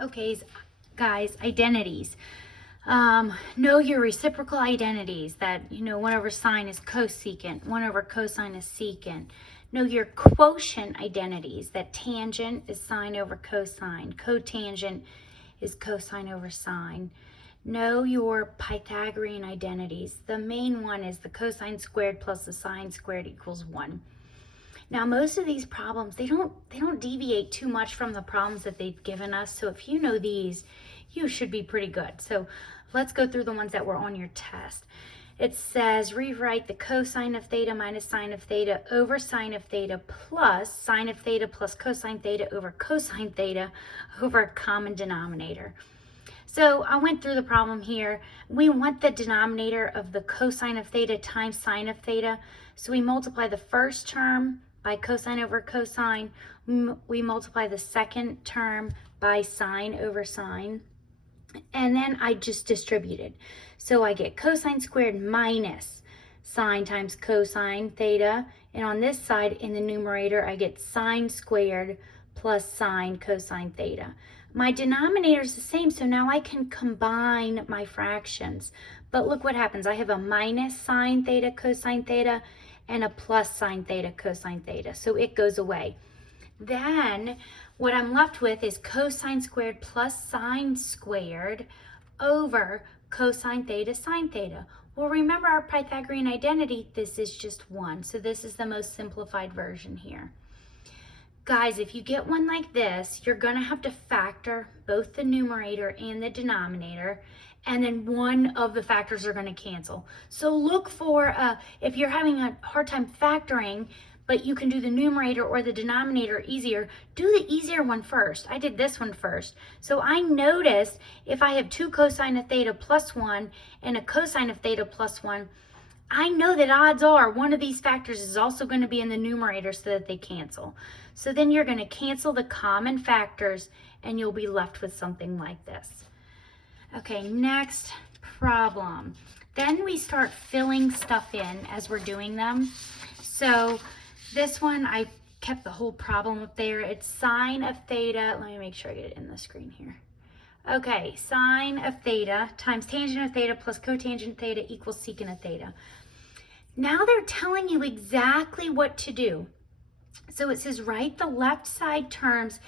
Okay, guys, identities. Know your reciprocal identities that, 1 over sine is cosecant, 1 over cosine is secant. Know your quotient identities that tangent is sine over cosine, cotangent is cosine over sine. Know your Pythagorean identities. The main one is the cosine squared plus the sine squared equals 1. Now, most of these problems, they don't deviate too much from the problems that they've given us. So if you know these, you should be pretty good. So let's go through the ones that were on your test. It says rewrite the cosine of theta minus sine of theta over sine of theta plus sine of theta plus cosine theta over cosine theta over a common denominator. So I went through the problem here. We want the denominator of the cosine of theta times sine of theta. So we multiply the first term by cosine over cosine. We multiply the second term by sine over sine. And then I just distributed. So I get cosine squared minus sine times cosine theta. And on this side in the numerator, I get sine squared plus sine cosine theta. My denominator is the same, so now I can combine my fractions. But look what happens. I have a minus sine theta cosine theta and a plus sine theta cosine theta. So it goes away. Then what I'm left with is cosine squared plus sine squared over cosine theta sine theta. Well, remember our Pythagorean identity, this is just 1. So this is the most simplified version here. Guys, if you get one like this, you're going to have to factor both the numerator and the denominator, and then one of the factors are going to cancel. So look for, if you're having a hard time factoring, but you can do the numerator or the denominator easier, do the easier one first. I did this one first. So I noticed if I have 2 cosine of theta plus 1 and a cosine of theta plus 1, I know that odds are one of these factors is also going to be in the numerator so that they cancel. So then you're going to cancel the common factors and you'll be left with something like this. Okay, next problem. Then we start filling stuff in as we're doing them. So this one, I kept the whole problem up there. It's sine of theta. Let me make sure I get it in the screen here. Okay, sine of theta times tangent of theta plus cotangent theta equals secant of theta. Now they're telling you exactly what to do. So it says write the left side terms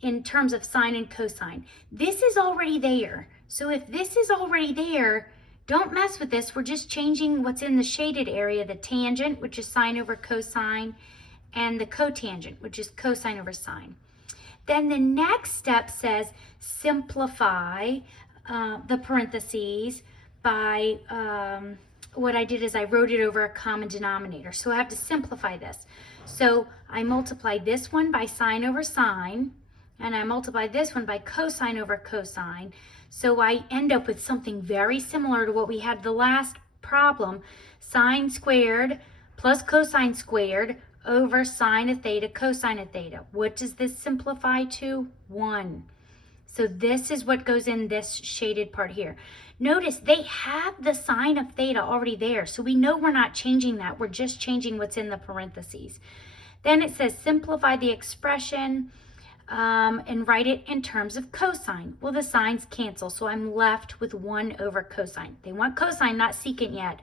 in terms of sine and cosine. This is already there. So if this is already there, don't mess with this. We're just changing what's in the shaded area, the tangent, which is sine over cosine, and the cotangent, which is cosine over sine. Then the next step says simplify the parentheses by, what I did is I wrote it over a common denominator. So I have to simplify this. So I multiply this one by sine over sine, and I multiply this one by cosine over cosine. So I end up with something very similar to what we had the last problem, sine squared plus cosine squared over sine of theta cosine of theta. What does this simplify to? 1. So this is what goes in this shaded part here. Notice they have the sine of theta already there, so we know we're not changing that. We're just changing what's in the parentheses. Then it says simplify the expression and write it in terms of cosine. Well, the signs cancel, so I'm left with 1 over cosine. They want cosine, not secant yet.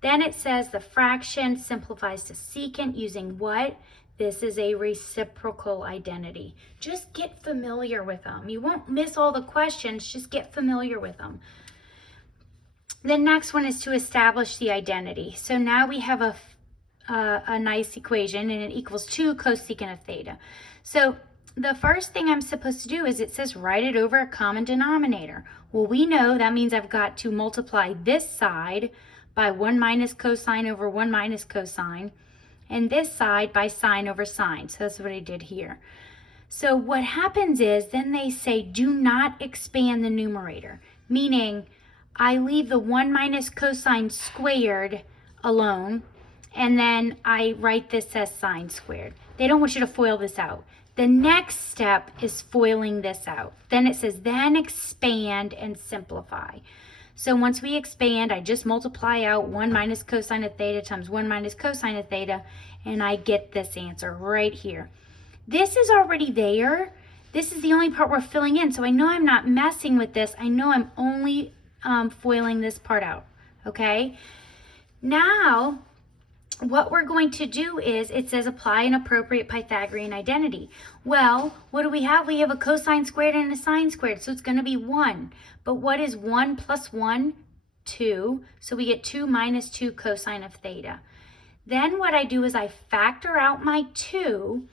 Then it says the fraction simplifies to secant using what? This is a reciprocal identity. Just get familiar with them. You won't miss all the questions, just get familiar with them. The next one is to establish the identity. So now we have a nice equation, and it equals 2 cosecant of theta. So the first thing I'm supposed to do is it says write it over a common denominator. Well, we know that means I've got to multiply this side by 1 minus cosine over 1 minus cosine, and this side by sine over sine. So that's what I did here. So what happens is then they say do not expand the numerator, meaning I leave the 1 minus cosine squared alone, and then I write this as sine squared. They don't want you to FOIL this out. The next step is foiling this out. Then it says, then expand and simplify. So once we expand, I just multiply out 1 minus cosine of theta times 1 minus cosine of theta, and I get this answer right here. This is already there. This is the only part we're filling in. So I know I'm not messing with this. I know I'm only foiling this part out, okay? Now, what we're going to do is, it says apply an appropriate Pythagorean identity. Well, what do we have? We have a cosine squared and a sine squared, so it's going to be 1. But what is 1 plus 1? 2. So we get 2 minus 2 cosine of theta. Then what I do is I factor out my 2,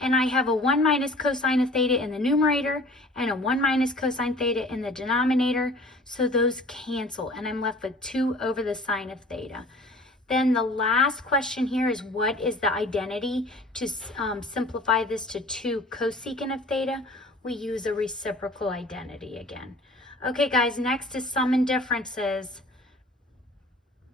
and I have a 1 minus cosine of theta in the numerator and a 1 minus cosine theta in the denominator. So those cancel, and I'm left with 2 over the sine of theta. Then the last question here is, what is the identity? To simplify this to 2 cosecant of theta, we use a reciprocal identity again. Okay, guys, next is sum and differences.